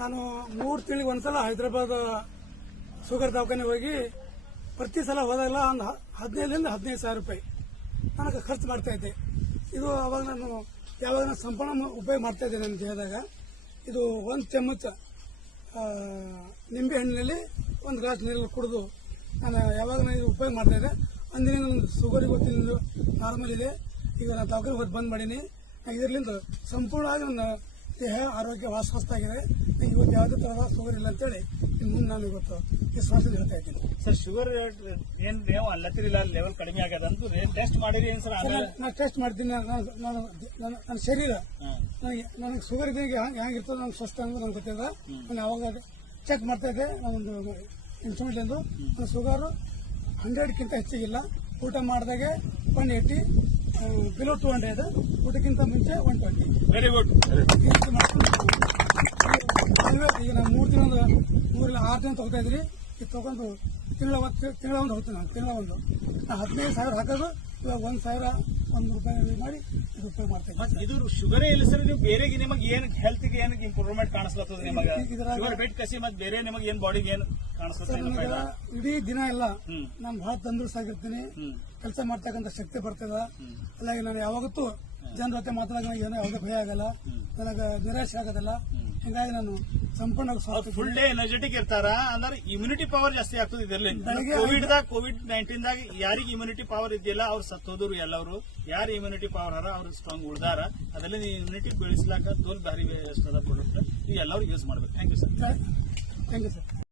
ನಾನು 3 ತಿಂಗಳಿಗೆ ಒಂದ್ಸಲ ಹೈದರಾಬಾದ್ ಶುಗರ್ ದವಾಖಾನೆ ಹೋಗಿ ಪ್ರತಿ ಸಲ ಹೋದಾಗಲ್ಲ ಒಂದು 15,000 ರೂಪಾಯಿ ನನಗೆ ಖರ್ಚು ಮಾಡ್ತಾ ಇದ್ದೆ. ಇದು ಅವಾಗ ನಾನು ಯಾವಾಗ ಸಂಪೂರ್ಣ ಉಪಯೋಗ ಮಾಡ್ತಾ ಇದ್ದೆ ನನ್ನ ದೇಹದಾಗ. ಇದು 1 ಚಮಚ ನಿಂಬೆ ಹಣ್ಣಿನಲ್ಲಿ 1 ಗ್ಲಾಸ್ ನೀರಲ್ಲಿ ಕುಡಿದು ನಾನು ಯಾವಾಗ ಇದು ಉಪಯೋಗ ಮಾಡ್ತಾ ಇದ್ದೆ. ಅಂದಿನಿಂದ ನನ್ನ ಶುಗರ್ ಇವತ್ತಿನ ನಾರ್ಮಲ್ ಇದೆ. ಈಗ ನಾನು ದವಾಖಾನೆ ಹೋಗಿ ಬಂದ್ ಮಾಡೀನಿ. ಇದರಿಂದ ಸಂಪೂರ್ಣವಾಗಿ ನನ್ನ ದೇಹ ಆರೋಗ್ಯ ವಾಸ್ತಾಗಿದೆ. ಇವತ್ತು ಯಾವುದೇ ತರಹದ ಶುಗರ್ ಇಲ್ಲ ಅಂತೇಳಿ ಇನ್ನು ಮುಂದೆ ನಾನು ಇವತ್ತು ವಿಶ್ವಾಸದಿಂದ ಹೇಳ್ತಾ ಇದ್ದೀನಿ. ಸರ್ ಶುಗರ್ ಏನ್ ನೀವು ಅಲ್ಲತ್ತಿರಿಲ್ಲ ಲೆವೆಲ್ ಕಡಿಮೆ ಆಗ್ಯದ ಅಂತ ಏನ್ ಟೆಸ್ಟ್ ಮಾಡಿರಿ ಏನ್ ಸರ್? ನಾನು ಟೆಸ್ಟ್ ಮಾಡ್ತೀನಿ. ನನ್ನ ಶರೀರ ನನಗೆ ಶುಗರ್ ಇದ್ದಂಗೆ ಹೆಂಗಿರ್ತದೆ ನನ್ನ ಸ್ವಸ್ಥ ಅಂದ್ರೆ ನನಗೆ ಗೊತ್ತಿಲ್ಲ. ನಾನು ಅವಾಗ ಚೆಕ್ ಮಾಡ್ತಾ ಇದ್ದೆ. ನಾನೊಂದು ಇನ್ಸ್ಟ್ರೂಮೆಂಟ್ ಎಂದು ನನ್ನ ಶುಗರ್ 100ಕ್ಕಿಂತ ಹೆಚ್ಚಿಗಿಲ್ಲ. ಊಟ ಮಾಡಿದಾಗೆ 180, ಬಿಲೋ 200, ಊಟಕ್ಕಿಂತ ಮುಂಚೆ 120. Very good. ಈಗ ನಾನು 3 ತಿಂಗಳ 6 ದಿನ ತಗೋತಾ ಇದ್ರಿ. ಇದು ತಗೊಂಡು ತಿಂಗಳ ಒಂದು ಹೋಗ್ತೀನಿ. ನಾನು ತಿಂಗಳ ಒಂದು 15,000 ಹಾಕೋದು ಇವಾಗ 1,000 ರೂಪಾಯಿ ಮಾಡಿ ಇದು ಉಪಯೋಗ ಮಾಡ್ತಾ ಇದ್ದೀನಿ. ಇದು ಶುಗರೇ ಇಲ್ಲ ಸರ್. ನೀವು ಬೇರೆ ನಿಮಗೆ ಏನ್ ಹೆಲ್ತ್ ಗೆ ಏನಕ್ಕೆ ಇಂಪ್ರೂವ್ಮೆಂಟ್ ಕಾಣಿಸ್ಲತ್ತದ ನಿಮಗೆ? ಶುಗರ್ ಬೆಡ್ ಕಸಿ ಮತ್ತೆ ಬೇರೆ ನಿಮಗೆ ಏನ್ ಬಾಡಿಗೆ ಏನ್ ಕಾಣಿಸ್ಲತ್ತದ? ಇಡೀ ದಿನ ಎಲ್ಲ ನಾನು ಬಹಳ ತಂದೂಸ್ ಆಗಿರ್ತೀನಿ. ಕೆಲಸ ಮಾಡ್ತಕ್ಕಂಥ ಶಕ್ತಿ ಬರ್ತದ. ಅಲ್ಲಾಗಿ ನಾನು ಯಾವಾಗತ್ತೂ ಜನರ ಜೊತೆ ಮಾತಾಡೋಕೆ ಏನೋ ಯಾವುದೇ ಭಯ ಆಗಲ್ಲ. ನನಗೆ ನಿರಾಶೆ ಆಗೋದಿಲ್ಲ. ಹಿಂಗಾಗಿ ನಾನು ಸಂಪೂರ್ಣ ಫುಲ್ ಡೇ ಎನರ್ಜೆಟಿಕ್ ಇರ್ತಾರ. ಅಂದ್ರೆ ಇಮ್ಯುನಿಟಿ ಪವರ್ ಜಾಸ್ತಿ ಆಗ್ತದೆ ಇದರಲ್ಲಿ. ಕೋವಿಡ್-19 ದಾಗ ಯಾರಿಗೆ ಇಮ್ಯುನಿಟಿ ಪವರ್ ಇದೆಯಲ್ಲ ಅವ್ರು ಸತ್ತೋದ್ರು ಎಲ್ಲವರು. ಯಾರು ಇಮ್ಯುನಿಟಿ ಪವರ್ ಅರ ಅವ್ರು ಸ್ಟ್ರಾಂಗ್ ಉಳ್ದಾರ. ಅದರಲ್ಲಿ ಇಮ್ಯುನಿಟಿ ಬೆಳೆಸಲಾಕ ತೋಲ್ ಭಾರಿ ಪ್ರಾಡಕ್ಟ್ ನೀವು ಎಲ್ಲರೂ ಯೂಸ್ ಮಾಡ್ಬೇಕು. Thank you sir.